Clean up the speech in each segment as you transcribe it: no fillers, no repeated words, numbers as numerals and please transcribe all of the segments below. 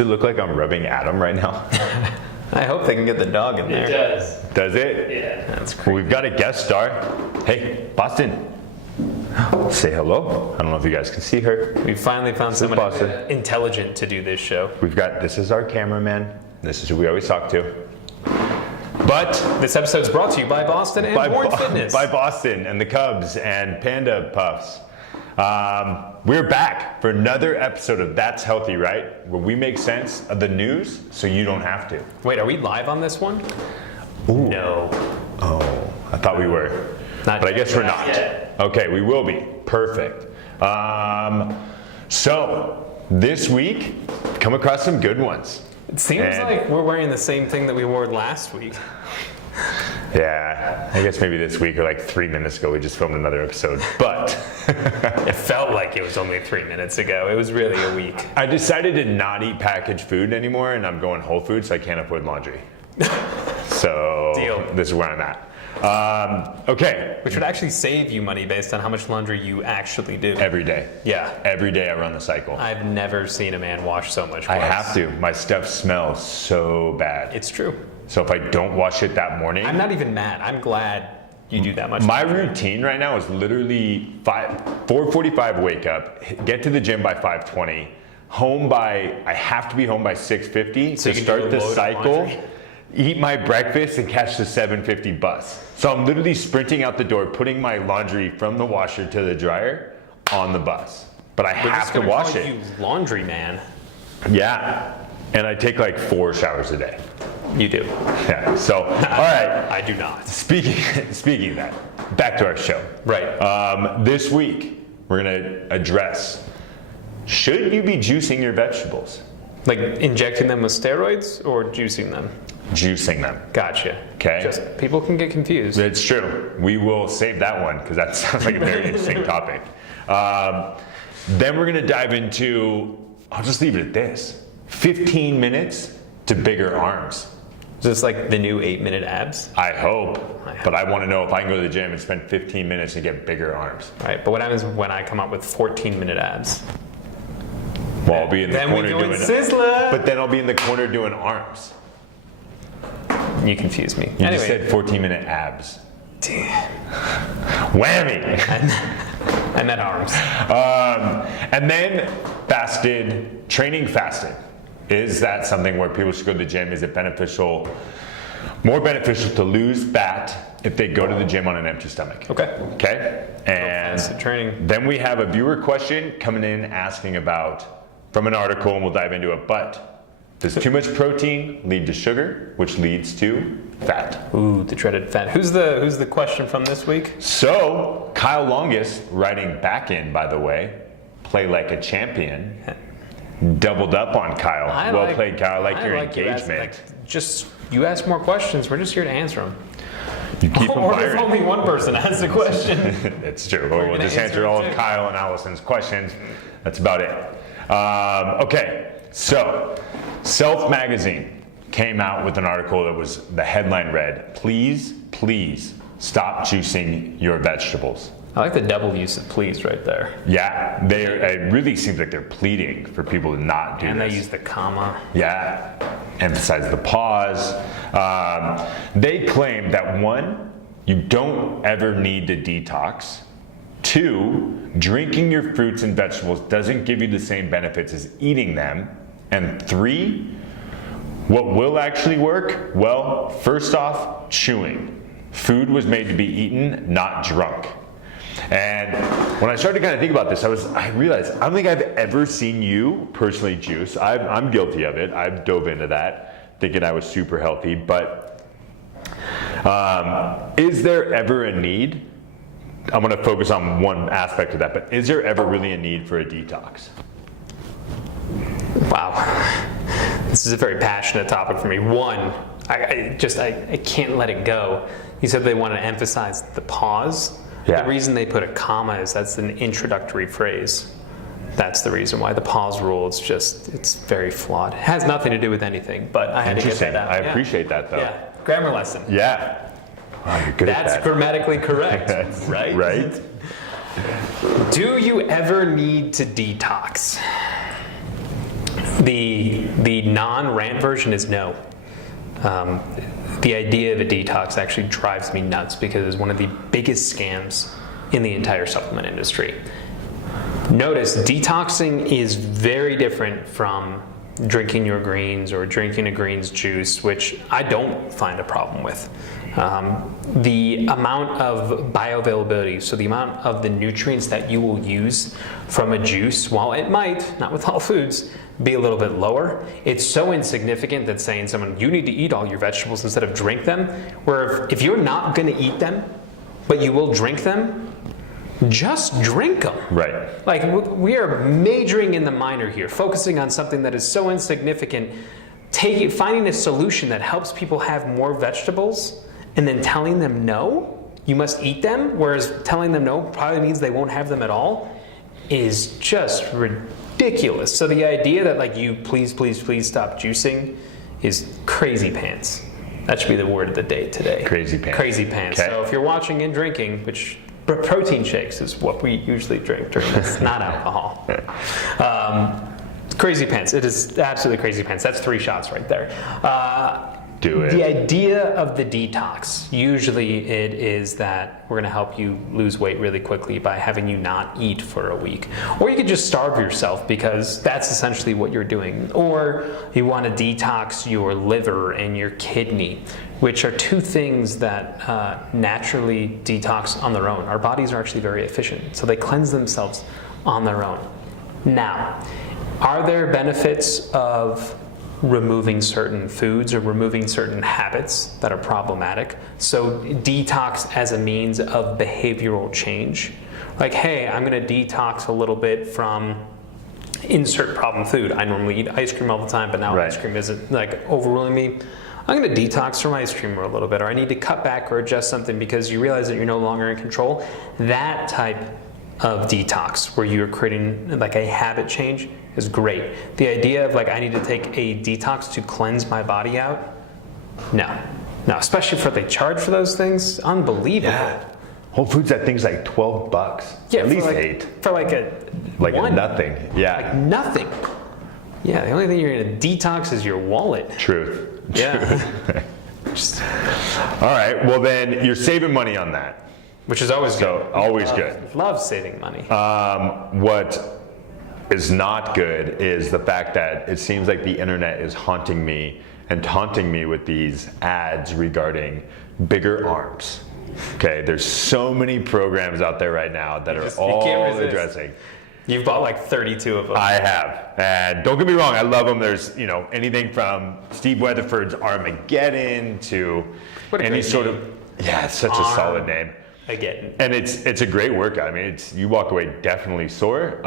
Does it look like I'm rubbing Adam right now? I hope they can get the dog in there. It does. Does it? Yeah. That's Well, great. we've got a guest star. Hey, Boston. Say hello. I don't know if you guys can see her. We finally found is someone Boston. intelligent to do this show. This is our cameraman. This is who we always talk to. But This episode's brought to you by Boston and Born Fitness. by Boston and the Cubs and Panda Puffs. We're back for another episode of That's Healthy, Right? Where we make sense of the news so you don't have to. Wait, are we live on this one? Ooh. No. Oh, I thought we were. Not But I yet. guess we're not. yet. Okay, we will be. Perfect. So, this week, come across some good ones. It seems And- like we're wearing the same thing that we wore last week. Yeah, I guess maybe this week or like 3 minutes ago we just filmed another episode. But It felt like it was only 3 minutes ago. It was really a week. I decided to not eat packaged food anymore and I'm going Whole Foods so I can't afford laundry. So Deal. This is where I'm at. Okay, Which would actually save you money based on how much laundry you actually do. every day. Yeah. Every day I run the cycle. I've never seen a man wash so much I clothes. have to. My stuff smells so bad. It's true. So if I don't wash it that morning, I'm not even mad. I'm glad you do that much. my routine right now is literally 4:45 wake up, get to the gym by 5:20, I have to be home by 6:50 So to you can do start a the load of cycle, laundry? eat my breakfast and catch the 7:50 bus. So I'm literally sprinting out the door, putting my laundry from the washer to the dryer on the bus. But I We're have just to gonna wash call it. you laundry man. Yeah. And I take like 4 showers a day. You do. Yeah. So, all right. I do not. Speaking of that, back to our show. Right. This week, we're going to address, should you be juicing your vegetables? Like injecting them with steroids or juicing them? Juicing them. Gotcha. Okay. Just people can get confused. It's true. We will save that one because that sounds like a very interesting topic. Then we're going to dive into, I'll just leave it at this, 15 minutes to bigger arms. Is this like the new 8-minute abs? I hope. I hope. But I want to know if I can go to the gym and spend 15 minutes and get bigger arms. Right. But what happens when I come up with 14-minute abs? Well, I'll be in the Then we corner go in doing Sizzler. But then I'll be in the corner doing arms. You confuse me. You Anyway. just said 14-minute abs. Whammy! I meant arms. And then training fasted. Is that something where people should go to the gym? Is it more beneficial to lose fat if they go to the gym on an empty stomach? Okay. Okay? Fasted And training. then we have a viewer question coming in asking about, from an article, and we'll dive into it, but does too much protein lead to sugar, which leads to fat? Ooh, the dreaded fat. Who's the question from this week? So, Kyle Longus, writing back in, by the way, play like a champion, doubled up on Kyle. Well played, Kyle. I like your engagement. You ask more questions. We're just here to answer them. You keep them Or if firing. only one person asks a question. It's true. We'll gonna just answer answer all it of too. Kyle and Allison's questions. That's about it. Okay, so Self Magazine came out with an article that was, the headline read, please stop juicing your vegetables. I like the double use of please right there. Yeah, it really seems like they're pleading for people to not do And this. they use the comma. Yeah, emphasize the pause. They claim that 1, you don't ever need to detox. 2, drinking your fruits and vegetables doesn't give you the same benefits as eating them. And 3, what will actually work? Well, first off, chewing. Food was made to be eaten, not drunk. And when I started to kind of think about this, I realized I don't think I've ever seen you personally juice. I'm guilty of it. I've dove into that, thinking I was super healthy. But is there ever a need? I'm going to focus on one aspect of that. But is there ever really a need for a detox? Wow. This is a very passionate topic for me. 1, I can't let it go. You said they want to emphasize the pause. Yeah. The reason they put a comma is that's an introductory phrase. That's the reason why the pause rule, it's very flawed. It has nothing to do with anything, but I had to get that out. I appreciate that, though. Yeah, grammar lesson. Yeah. Oh, you're good at That's that. grammatically correct, right? Right? Do you ever need to detox? The non-rant version is no. The idea of a detox actually drives me nuts because it's one of the biggest scams in the entire supplement industry. Notice detoxing is very different from drinking your greens or drinking a greens juice, which I don't find a problem with. The amount of bioavailability, so the amount of the nutrients that you will use from a juice, while it might, not with all foods, be a little bit lower, it's so insignificant that saying to someone, you need to eat all your vegetables instead of drink them, where if you're not gonna eat them, but you will drink them, just drink them. Right. Like, we are majoring in the minor here, focusing on something that is so insignificant, finding a solution that helps people have more vegetables, and then telling them no, you must eat them, whereas telling them no probably means they won't have them at all, is just ridiculous. So the idea that like you please stop juicing is crazy pants. That should be the word of the day today. Crazy pants. Crazy pants. Okay. So if you're watching and drinking, which protein shakes is what we usually drink during this, not alcohol. Crazy pants. It is absolutely crazy pants. That's 3 shots right there. Do it. The idea of the detox, usually it is that we're going to help you lose weight really quickly by having you not eat for a week. Or you could just starve yourself because that's essentially what you're doing. Or you want to detox your liver and your kidney, which are 2 things that naturally detox on their own. Our bodies are actually very efficient, so they cleanse themselves on their own. Now, are there benefits of removing certain foods or removing certain habits that are problematic? So detox as a means of behavioral change. Like, hey, I'm gonna detox a little bit from insert problem food. I normally eat ice cream all the time, but now Right. ice cream isn't like overruling me. I'm gonna detox from ice cream for a little bit, or I need to cut back or adjust something because you realize that you're no longer in control. That type of detox where you're creating like a habit change is great. The idea of like, I need to take a detox to cleanse my body out, no, especially if they charge for those things, unbelievable. Yeah. Whole Foods, that thing's like $12. Yeah, at least like, 8. For like a Like one. nothing. Yeah. Like nothing. Yeah, the only thing you're gonna detox is your wallet. Truth. Yeah. All right. Well, then you're saving money on that. Which is always So good. always good. Love saving money. What is not good is the fact that it seems like the internet is haunting me and taunting me with these ads regarding bigger arms. Okay, there's so many programs out there right now that are can't all resist. addressing. You've bought like 32 of them. I have, and don't get me wrong, I love them. There's, anything from Steve Weatherford's Armageddon to What a any great sort name. of, yeah, it's such a solid name. Again. And it's a great workout. I mean, you walk away definitely sore.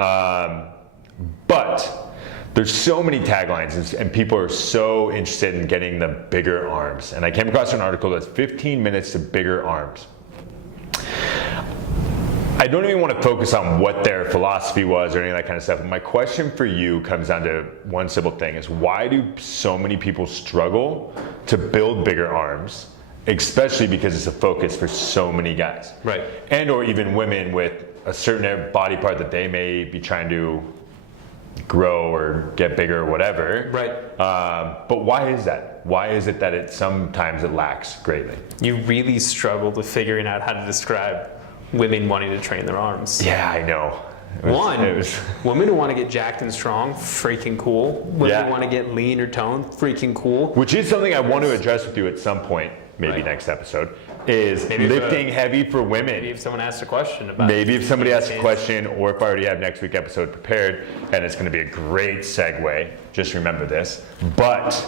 But there's so many taglines and people are so interested in getting the bigger arms. And I came across an article that's 15 minutes to bigger arms. I don't even want to focus on what their philosophy was or any of that kind of stuff. My question for you comes down to one simple thing is why do so many people struggle to build bigger arms? Especially because it's a focus for so many guys. Right. And or even women with a certain body part that they may be trying to grow or get bigger or whatever. Right. But why is that? Why is it that sometimes it lacks greatly? You really struggle with figuring out how to describe women wanting to train their arms. Yeah, I know. Women who want to get jacked and strong, freaking cool. Women who want to get lean or toned, freaking cool. Which is something I want to address with you at some point, maybe next episode, is lifting heavy for women. Maybe if someone asks a question about it. Maybe if somebody asks a question, or if I already have next week episode prepared, and it's going to be a great segue. Just remember this. But,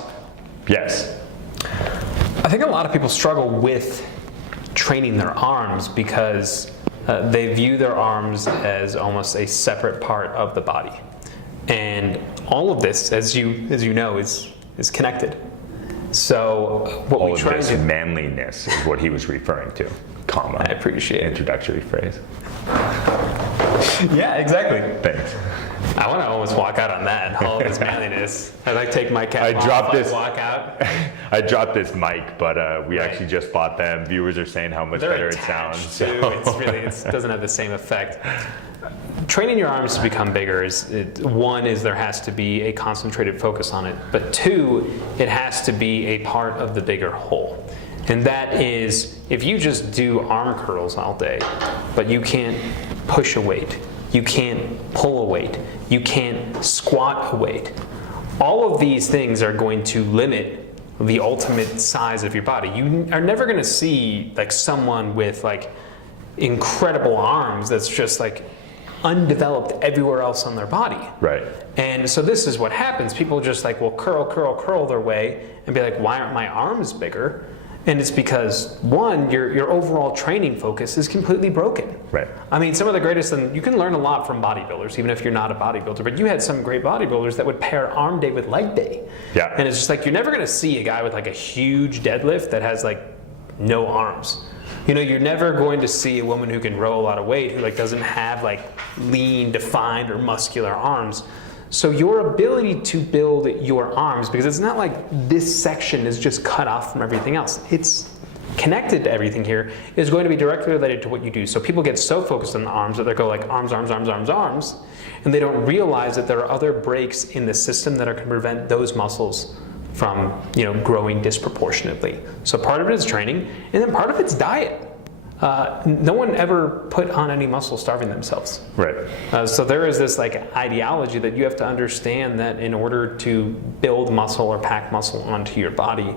yes. I think a lot of people struggle with training their arms because they view their arms as almost a separate part of the body. And all of this, as you know, is connected. So what All we of try this to do, manliness is what he was referring to, comma. I appreciate it. Introductory phrase. Yeah, exactly. Thanks. I want to almost walk out on that. All of this manliness. I like take my cap off, walk out. I dropped this mic, but we actually just bought them. Viewers are saying how much They're better it attached sounds. to, it doesn't have the same effect. training your arms to become bigger one is there has to be a concentrated focus on it, but two, it has to be a part of the bigger whole. And that is, if you just do arm curls all day, but you can't push a weight, you can't pull a weight, you can't squat a weight, all of these things are going to limit the ultimate size of your body. You are never going to see like someone with like incredible arms that's just like undeveloped everywhere else on their body. Right. And so this is what happens. People just like will curl their way and be like, why aren't my arms bigger? And it's because, one, your overall training focus is completely broken. Right. I mean, some of the greatest, and you can learn a lot from bodybuilders, even if you're not a bodybuilder, but you had some great bodybuilders that would pair arm day with leg day. Yeah. And it's just like, you're never gonna see a guy with like a huge deadlift that has like no arms. You know, you're never going to see a woman who can row a lot of weight who like doesn't have like lean, defined, or muscular arms. So your ability to build your arms, because it's not like this section is just cut off from everything else, it's connected to everything here, is going to be directly related to what you do. So people get so focused on the arms that they go like arms, and they don't realize that there are other breaks in the system that are going to prevent those muscles from, you know, growing disproportionately. So part of it is training, and then part of it's diet. No one ever put on any muscle starving themselves. Right. So there is this like ideology that you have to understand that in order to build muscle or pack muscle onto your body,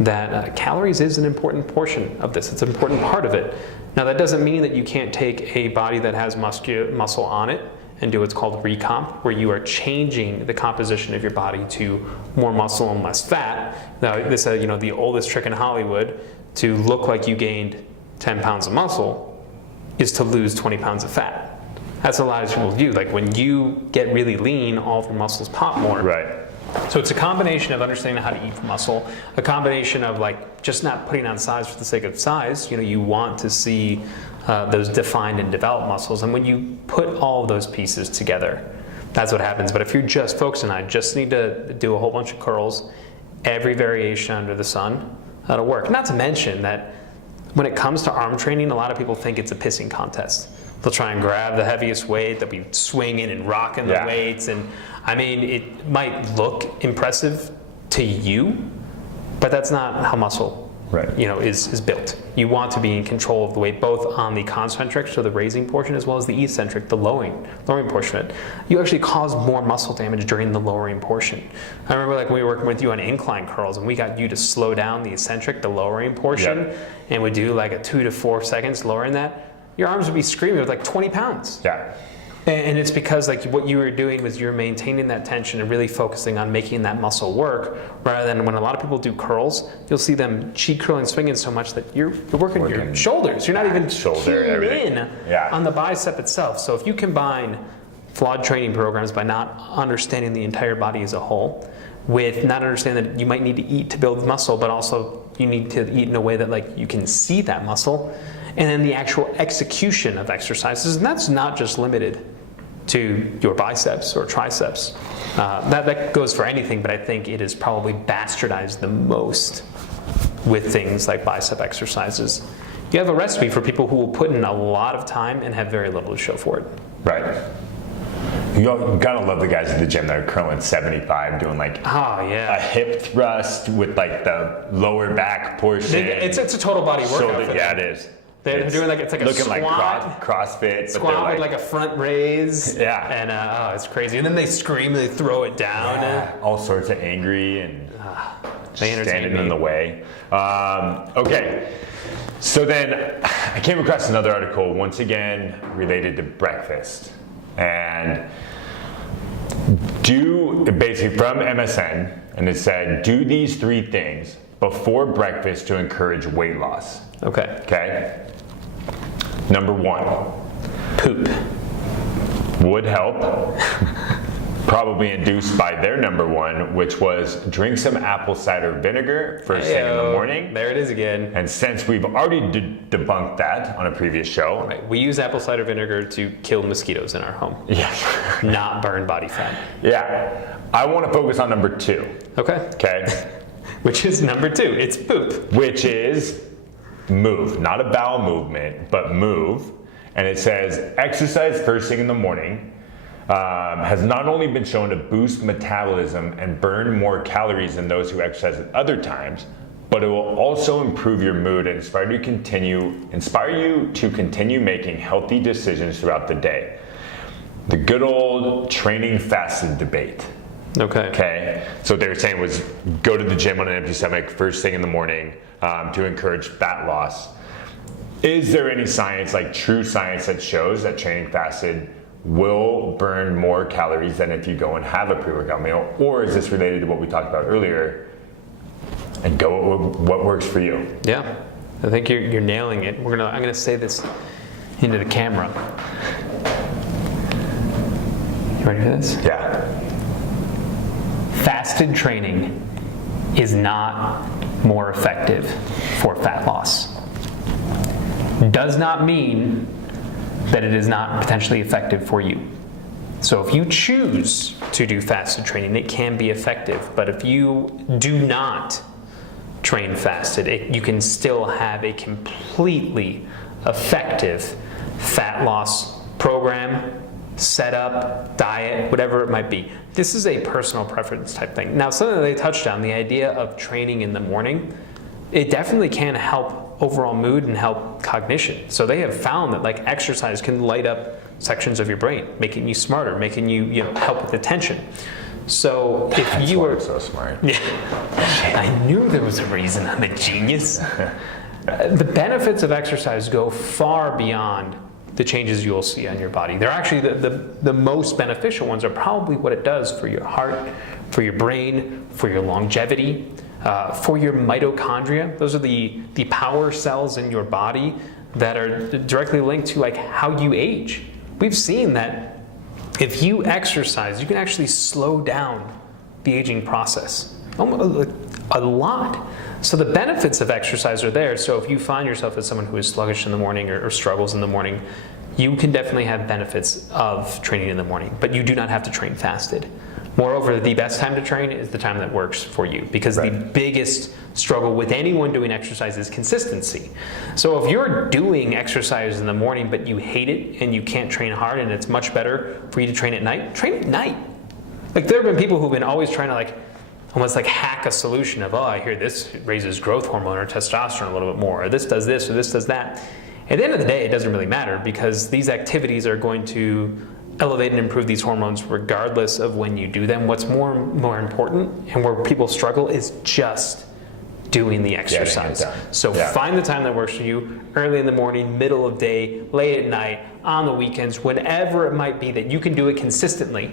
that calories is an important portion of this. It's an important part of it. Now that doesn't mean that you can't take a body that has muscle on it and do what's called recomp, where you are changing the composition of your body to more muscle and less fat. Now this is the oldest trick in Hollywood to look like you gained 10 pounds of muscle is to lose 20 pounds of fat. That's what a lot of people do. Like when you get really lean, all of your muscles pop more. Right. So it's a combination of understanding how to eat for muscle, a combination of like just not putting on size for the sake of size. You know, you want to see those defined and developed muscles. And when you put all of those pieces together, that's what happens. But if you're just focusing on, I just need to do a whole bunch of curls, every variation under the sun, that'll work. Not to mention that when it comes to arm training, a lot of people think it's a pissing contest. They'll try and grab the heaviest weight, they'll be swinging and rocking the weights, and I mean, it might look impressive to you, but that's not how muscle is built. You want to be in control of the weight, both on the concentric, so the raising portion, as well as the eccentric, the lowering portion of it. You actually cause more muscle damage during the lowering portion. I remember like when we were working with you on incline curls, and we got you to slow down the eccentric, the lowering portion, and would do like a 2 to 4 seconds lowering that. Your arms would be screaming with like 20 pounds. Yeah. And it's because like what you were doing was you're maintaining that tension and really focusing on making that muscle work, rather than when a lot of people do curls, you'll see them cheek curling, swinging so much that you're working your shoulders. You're not even keying in on the bicep itself. So if you combine flawed training programs by not understanding the entire body as a whole, with not understanding that you might need to eat to build muscle, but also you need to eat in a way that like you can see that muscle, and then the actual execution of exercises, and that's not just limited to your biceps or triceps. That goes for anything, but I think it is probably bastardized the most with things like bicep exercises. You have a recipe for people who will put in a lot of time and have very little to show for it. Right. You gotta love the guys at the gym that are curling 75, doing like a hip thrust with like the lower back portion. It's a total body workout. Yeah, it is. They're doing like it's like a squat, like CrossFit. Squat with like a front raise. Yeah. And it's crazy. And then they scream, they throw it down. Yeah, all sorts of angry and they standing in the way. Okay. So then I came across another article, once again related to breakfast. And basically from MSN, and it said, do these 3 things before breakfast to encourage weight loss. Okay. Number 1, poop would help. Probably induced by their number 1, which was drink some apple cider vinegar first thing in the morning. There it is again. And since we've already debunked that on a previous show. Right. We use apple cider vinegar to kill mosquitoes in our home. Yes. Not burn body fat. Yeah. I want to focus on number 2. Okay. Which is number 2. It's poop. Which is move. Not a bowel movement, but move. And it says, exercise first thing in the morning has not only been shown to boost metabolism and burn more calories than those who exercise at other times, but it will also improve your mood and inspire you to continue making healthy decisions throughout the day. The good old training fasted debate. Okay. So what they were saying was go to the gym on an empty stomach first thing in the morning to encourage fat loss. Is there any science, like true science, that shows that training fasted will burn more calories than if you go and have a pre-workout meal? Or is this related to what we talked about earlier? And go with what works for you. Yeah, I think you're nailing it. I'm gonna say this into the camera. You ready for this? Yeah. Fasted training is not more effective for fat loss. Does not mean that it is not potentially effective for you. So if you choose to do fasted training, it can be effective. But if you do not train fasted, you can still have a completely effective fat loss program, setup, diet, whatever it might be. This is a personal preference type thing. Now, something that they touched on, the idea of training in the morning, it definitely can help overall mood and help cognition. So they have found that like exercise can light up sections of your brain, making you smarter, making you help with attention. So if you were so smart. Yeah, I knew there was a reason I'm a genius. The benefits of exercise go far beyond the changes you'll see on your body. They're actually the most beneficial ones are probably what it does for your heart, for your brain, for your longevity, for your mitochondria. Those are the power cells in your body that are directly linked to like how you age. We've seen that if you exercise, you can actually slow down the aging process a lot. So the benefits of exercise are there. So if you find yourself as someone who is sluggish in the morning or struggles in the morning, you can definitely have benefits of training in the morning, but you do not have to train fasted. Moreover, the best time to train is the time that works for you, because the biggest struggle with anyone doing exercise is consistency. So if you're doing exercise in the morning but you hate it and you can't train hard and it's much better for you to train at night. Like there have been people who've been always trying to like almost like hack a solution of, oh, I hear this raises growth hormone or testosterone a little bit more, or this does this or this does that. At the end of the day, it doesn't really matter, because these activities are going to elevate and improve these hormones regardless of when you do them. What's more important and where people struggle is just doing the exercise. So find the time that works for you, early in the morning, middle of day, late at night, on the weekends, whenever it might be that you can do it consistently.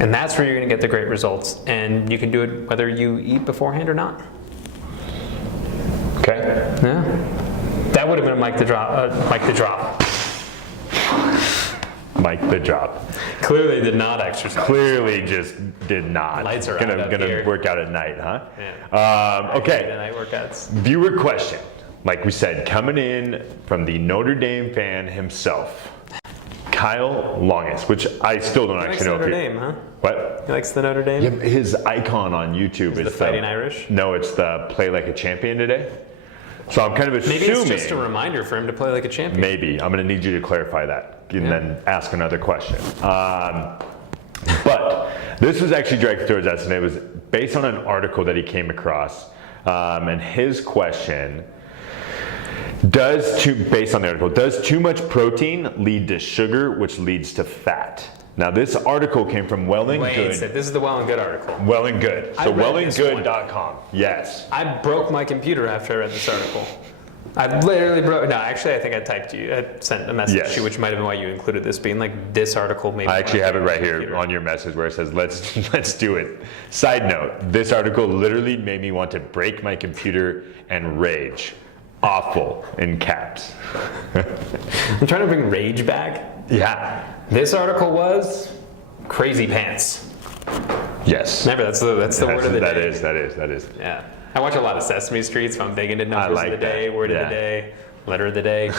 And that's where you're going to get the great results. And you can do it whether you eat beforehand or not. Okay. Yeah. That would have been Mike the Drop. Mike the Drop. Clearly did not exercise. Clearly just did not. Lights are gonna work out at night, huh? Yeah. Okay. The night workouts. Viewer question. Like we said, coming in from the Notre Dame fan himself, Kyle Longest, which I still don't actually know. Notre Dame, huh? What? He likes the Notre Dame? Yeah, his icon on YouTube is the Fighting Irish? No, it's the Play Like a Champion today. So I'm kind of assuming. Maybe it's just a reminder for him to play like a champion. Maybe. I'm going to need you to clarify that and then ask another question. But this was actually directed towards us, and it was based on an article that he came across. And his question, based on the article, does too much protein lead to sugar, which leads to fat? Now, this article came from Well and Good. This is the Well and Good article. Well and Good. So wellandgood.com. Yes. I broke my computer after I read this article. I literally broke. No, actually, I think I sent a message to you, which might have been why you included this, being like this article. Maybe I actually have it right here on your message where it says, let's do it. Side note, this article literally made me want to break my computer and rage. Awful in caps. I'm trying to bring rage back. Yeah. This article was crazy pants. Yes. Remember, that's the word of the day. That is. Yeah. I watch a lot of Sesame Street, so I'm big into numbers of the day, word of the day, letter of the day.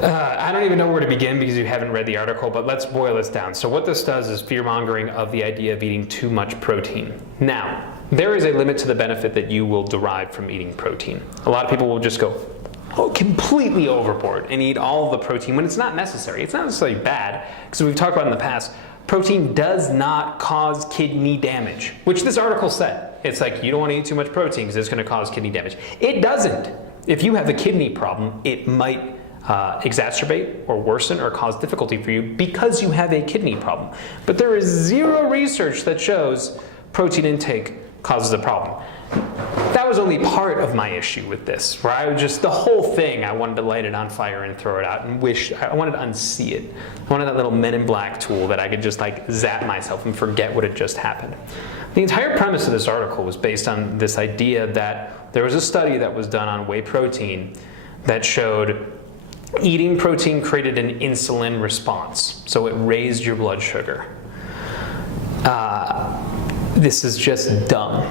I don't even know where to begin because you haven't read the article, but let's boil this down. So what this does is fear-mongering of the idea of eating too much protein. Now, there is a limit to the benefit that you will derive from eating protein. A lot of people will just go, completely overboard and eat all of the protein when it's not necessary. It's not necessarily bad, because we've talked about in the past, protein does not cause kidney damage, which this article said. It's like, you don't want to eat too much protein because it's going to cause kidney damage. It doesn't. If you have a kidney problem, it might exacerbate or worsen or cause difficulty for you because you have a kidney problem. But there is zero research that shows protein intake causes a problem. That was only part of my issue with this, where I would just, the whole thing, I wanted to light it on fire and throw it out and I wanted to unsee it. I wanted that little Men in Black tool that I could just like zap myself and forget what had just happened. The entire premise of this article was based on this idea that there was a study that was done on whey protein that showed eating protein created an insulin response, so it raised your blood sugar. This is just dumb,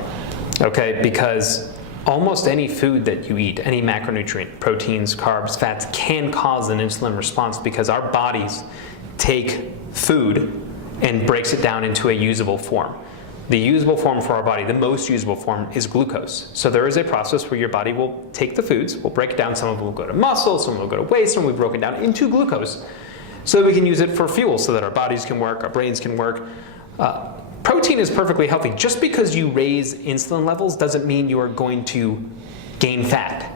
okay? Because almost any food that you eat, any macronutrient, proteins, carbs, fats, can cause an insulin response because our bodies take food and breaks it down into a usable form. The usable form for our body, the most usable form, is glucose. So there is a process where your body will take the foods, will break it down, some of them will go to muscle, some will go to waste, some will be broken down into glucose so that we can use it for fuel, so that our bodies can work, our brains can work. Protein is perfectly healthy. Just because you raise insulin levels doesn't mean you are going to gain fat.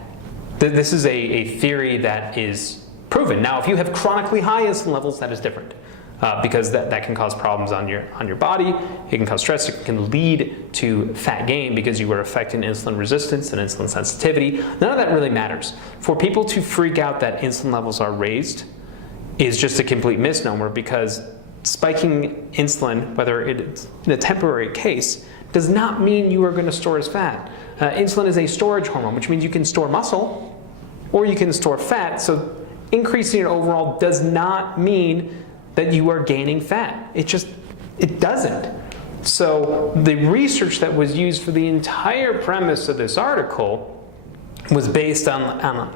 This is a theory that is proven. Now, if you have chronically high insulin levels, that is different. Because that can cause problems on your body. It can cause stress. It can lead to fat gain because you are affecting insulin resistance and insulin sensitivity. None of that really matters. For people to freak out that insulin levels are raised is just a complete misnomer, because spiking insulin, whether it's in a temporary case, does not mean you are going to store as fat. Insulin is a storage hormone, which means you can store muscle or you can store fat. So increasing it overall does not mean that you are gaining fat. It doesn't. So the research that was used for the entire premise of this article was based on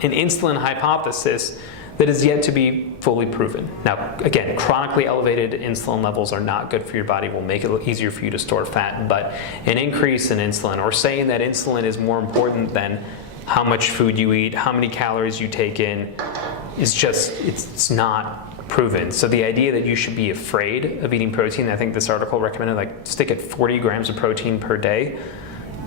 an insulin hypothesis that is yet to be fully proven. Now, again, chronically elevated insulin levels are not good for your body, will make it easier for you to store fat, but an increase in insulin, or saying that insulin is more important than how much food you eat, how many calories you take in, is just, it's not proven. So the idea that you should be afraid of eating protein, I think this article recommended like stick at 40 grams of protein per day,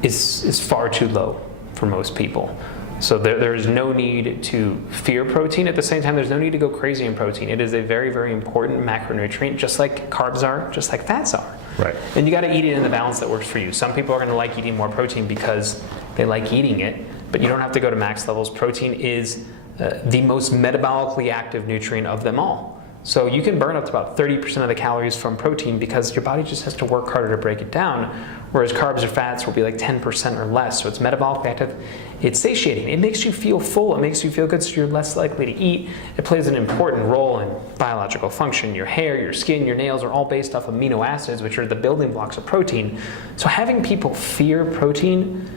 is far too low for most people. So there is no need to fear protein. At the same time, there's no need to go crazy in protein. It is a very, very important macronutrient, just like carbs are, just like fats are. Right. And you got to eat it in the balance that works for you. Some people are going to like eating more protein because they like eating it, but you don't have to go to max levels. Protein is the most metabolically active nutrient of them all. So you can burn up to about 30% of the calories from protein because your body just has to work harder to break it down, whereas carbs or fats will be like 10% or less. So it's metabolically active. It's satiating. It makes you feel full. It makes you feel good, so you're less likely to eat. It plays an important role in biological function. Your hair, your skin, your nails are all based off amino acids, which are the building blocks of protein. So having people fear protein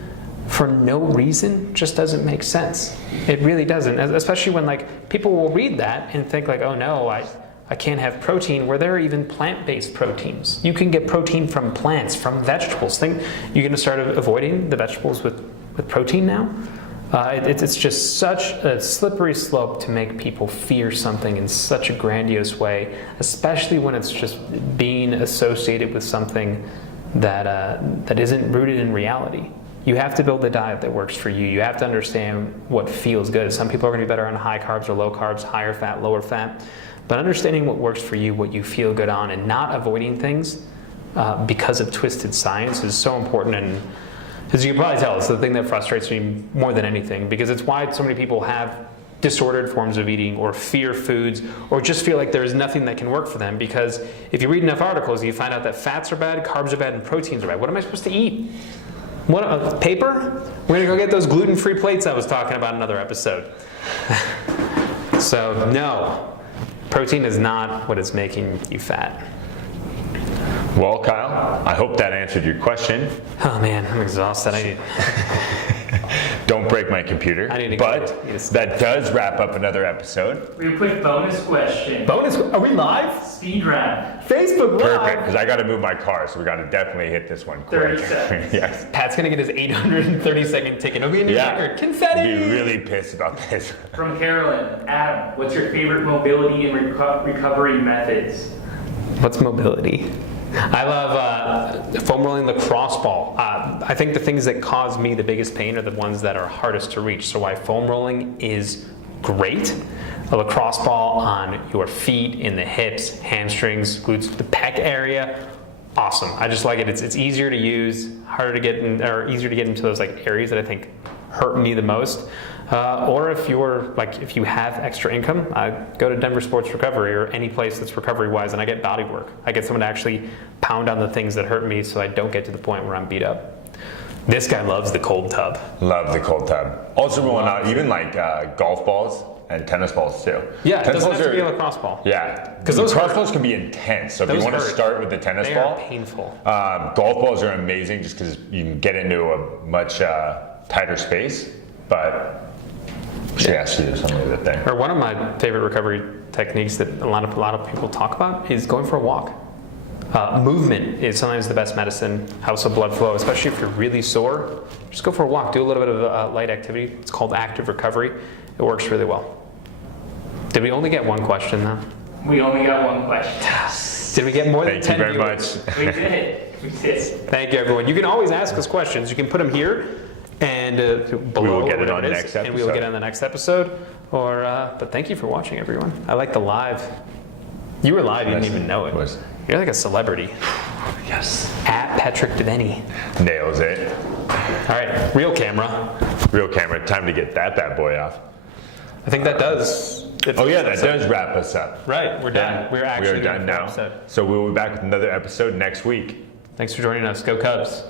for no reason just doesn't make sense. It really doesn't, especially when like people will read that and think like, oh no, I can't have protein, where there are even plant-based proteins. You can get protein from plants, from vegetables. You're going to start avoiding the vegetables with protein now? It's just such a slippery slope to make people fear something in such a grandiose way, especially when it's just being associated with something that isn't rooted in reality. You have to build the diet that works for you. You have to understand what feels good. Some people are going to be better on high carbs or low carbs, higher fat, lower fat. But understanding what works for you, what you feel good on, and not avoiding things because of twisted science is so important. And as you can probably tell, it's the thing that frustrates me more than anything, because it's why so many people have disordered forms of eating or fear foods or just feel like there's nothing that can work for them. Because if you read enough articles, you find out that fats are bad, carbs are bad, and proteins are bad. What am I supposed to eat? What, paper? We're gonna go get those gluten-free plates I was talking about in another episode. So no, protein is not what is making you fat. Well, Kyle, I hope that answered your question. Oh man, I'm exhausted. Don't break my computer. I need to but go. that does wrap up another episode. Real quick bonus question. Bonus? Are we live? Speed round. Facebook Live. Perfect, because I got to move my car, so we got to definitely hit this one quick. 30 seconds. Yes. Pat's gonna get his 830-second ticket. It'll be a new Yeah. record. Confetti. Be really pissed about this. From Carolyn, Adam, what's your favorite mobility and recovery methods? What's mobility? I love foam rolling, lacrosse ball. I think the things that cause me the biggest pain are the ones that are hardest to reach. So why foam rolling is great. A lacrosse ball on your feet, in the hips, hamstrings, glutes, the pec area. Awesome. I just like it. It's easier to use, harder to get in, or easier to get into those like areas that I think hurt me the most. Or if you have extra income, I go to Denver Sports Recovery or any place that's recovery wise, and I get body work. I get someone to actually pound on the things that hurt me, so I don't get to the point where I'm beat up. This guy loves the cold tub. Love the cold tub. Also rolling out even like golf balls and tennis balls too. Yeah, it tennis doesn't balls have to be a lacrosse ball. Yeah, 'Cause those lacrosse hurt. balls can be intense. So if Those you want to hurt. start with the tennis They ball, are painful. golf balls are amazing just because you can get into a much tighter space. But she has to do something with the thing. Or one of my favorite recovery techniques that a lot of people talk about is going for a walk. Movement is sometimes the best medicine, helps with blood flow, especially if you're really sore. Just go for a walk, do a little bit of light activity. It's called active recovery. It works really well. Did we only get one question though? We only got one question. Did we get more than Thank 10 you very viewers? much. We did. We did. Thank you, everyone. You can always ask us questions. You can put them here and below. We will get it whatever on the is, next and we will episode. get it on the next episode. Or, but thank you for watching, everyone. I like the live. You were live. You didn't even know it. Was. You're like a celebrity. Yes. At Patrick Devaney. Nails it. All right, real camera. Real camera. Time to get that bad boy off. I think that does. Oh yeah, that does wrap us up. Right, we're done. Yeah, We're actually we are done the now. episode. So we'll be back with another episode next week. Thanks for joining us. Go Cubs.